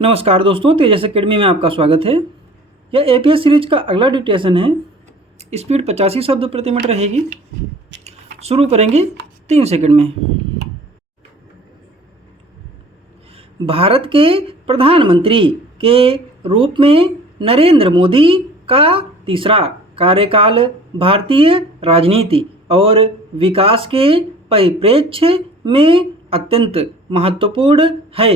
नमस्कार दोस्तों, तेजस एकेडमी में आपका स्वागत है। यह एपीएस सीरीज का अगला डिक्टेशन है। स्पीड 85 शब्द प्रति मिनट रहेगी। शुरू करेंगे 3 सेकंड में। भारत के प्रधानमंत्री के रूप में नरेंद्र मोदी का तीसरा कार्यकाल भारतीय राजनीति और विकास के परिप्रेक्ष्य में अत्यंत महत्वपूर्ण है।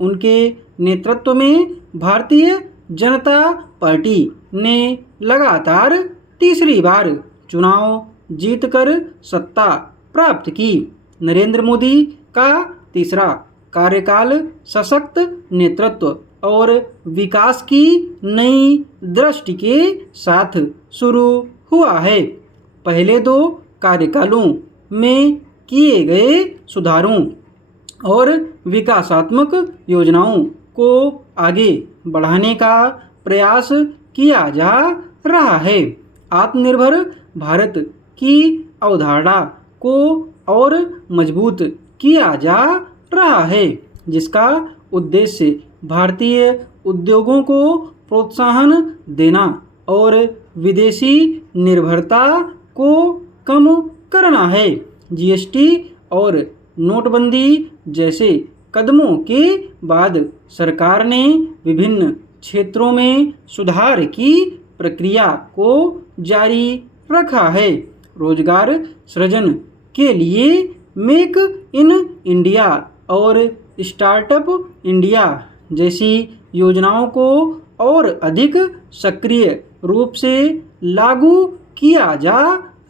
उनके नेतृत्व में भारतीय जनता पार्टी ने लगातार तीसरी बार चुनाव जीतकर सत्ता प्राप्त की। नरेंद्र मोदी का तीसरा कार्यकाल सशक्त नेतृत्व और विकास की नई दृष्टि के साथ शुरू हुआ है। पहले 2 कार्यकालों में किए गए सुधारों और विकासात्मक योजनाओं को आगे बढ़ाने का प्रयास किया जा रहा है। आत्मनिर्भर भारत की अवधारणा को और मजबूत किया जा रहा है, जिसका उद्देश्य भारतीय उद्योगों को प्रोत्साहन देना और विदेशी निर्भरता को कम करना है। जीएसटी और नोटबंदी जैसे कदमों के बाद सरकार ने विभिन्न क्षेत्रों में सुधार की प्रक्रिया को जारी रखा है। रोजगार सृजन के लिए मेक इन इंडिया और स्टार्टअप इंडिया जैसी योजनाओं को और अधिक सक्रिय रूप से लागू किया जा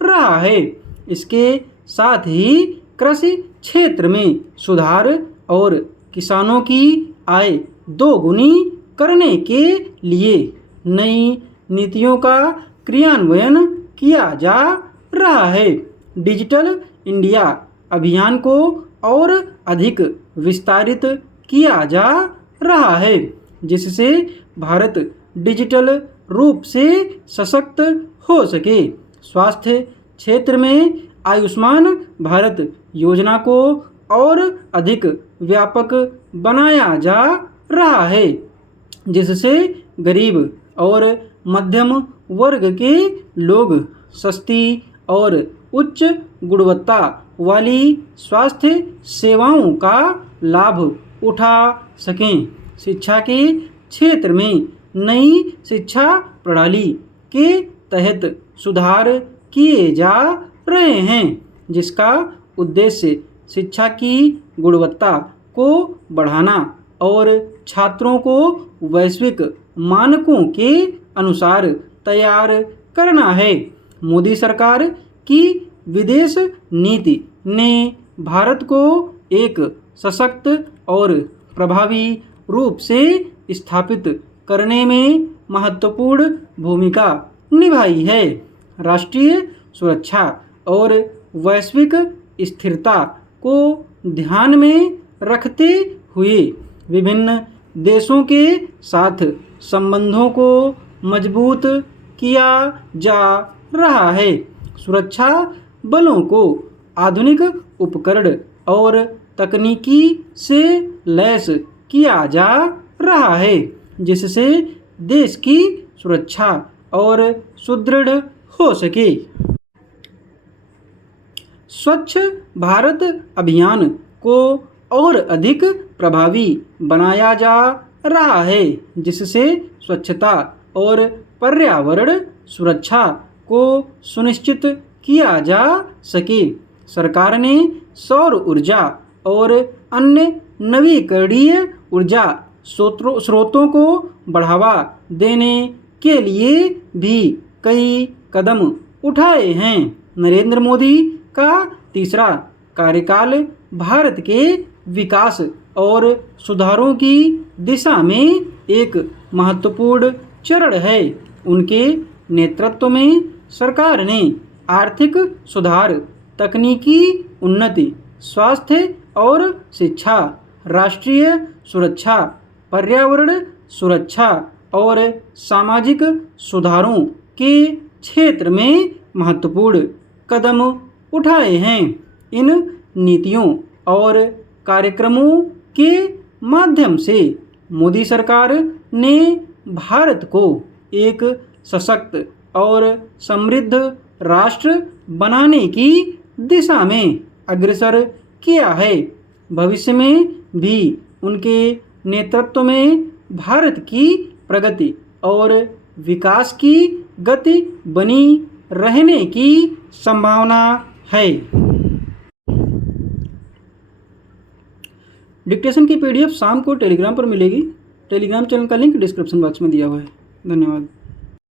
रहा है। इसके साथ ही कृषि क्षेत्र में सुधार और किसानों की आय दोगुनी करने के लिए नई नीतियों का क्रियान्वयन किया जा रहा है। डिजिटल इंडिया अभियान को और अधिक विस्तारित किया जा रहा है, जिससे भारत डिजिटल रूप से सशक्त हो सके। स्वास्थ्य क्षेत्र में आयुष्मान भारत योजना को और अधिक व्यापक बनाया जा रहा है, जिससे गरीब और मध्यम वर्ग के लोग सस्ती और उच्च गुणवत्ता वाली स्वास्थ्य सेवाओं का लाभ उठा सकें। शिक्षा के क्षेत्र में नई शिक्षा प्रणाली के तहत सुधार किए जा रहे हैं, जिसका उद्देश्य शिक्षा की गुणवत्ता को बढ़ाना और छात्रों को वैश्विक मानकों के अनुसार तैयार करना है। मोदी सरकार की विदेश नीति ने भारत को एक सशक्त और प्रभावी रूप से स्थापित करने में महत्वपूर्ण भूमिका निभाई है। राष्ट्रीय सुरक्षा और वैश्विक स्थिरता को ध्यान में रखते हुए विभिन्न देशों के साथ संबंधों को मजबूत किया जा रहा है। सुरक्षा बलों को आधुनिक उपकरण और तकनीकी से लैस किया जा रहा है, जिससे देश की सुरक्षा और सुदृढ़ हो सके। स्वच्छ भारत अभियान को और अधिक प्रभावी बनाया जा रहा है, जिससे स्वच्छता और पर्यावरण सुरक्षा को सुनिश्चित किया जा सके। सरकार ने सौर ऊर्जा और अन्य नवीकरणीय ऊर्जा स्रोतों को बढ़ावा देने के लिए भी कई कदम उठाए हैं। नरेंद्र मोदी का तीसरा कार्यकाल भारत के विकास और सुधारों की दिशा में एक महत्वपूर्ण चरण है। उनके नेतृत्व में सरकार ने आर्थिक सुधार, तकनीकी उन्नति, स्वास्थ्य और शिक्षा, राष्ट्रीय सुरक्षा, पर्यावरण सुरक्षा और सामाजिक सुधारों के क्षेत्र में महत्वपूर्ण कदम उठाए हैं। इन नीतियों और कार्यक्रमों के माध्यम से मोदी सरकार ने भारत को एक सशक्त और समृद्ध राष्ट्र बनाने की दिशा में अग्रसर किया है। भविष्य में भी उनके नेतृत्व में भारत की प्रगति और विकास की गति बनी रहने की संभावना है। डिक्टेशन की पीडीएफ शाम को टेलीग्राम पर मिलेगी। टेलीग्राम चैनल का लिंक डिस्क्रिप्शन बॉक्स में दिया हुआ है। धन्यवाद।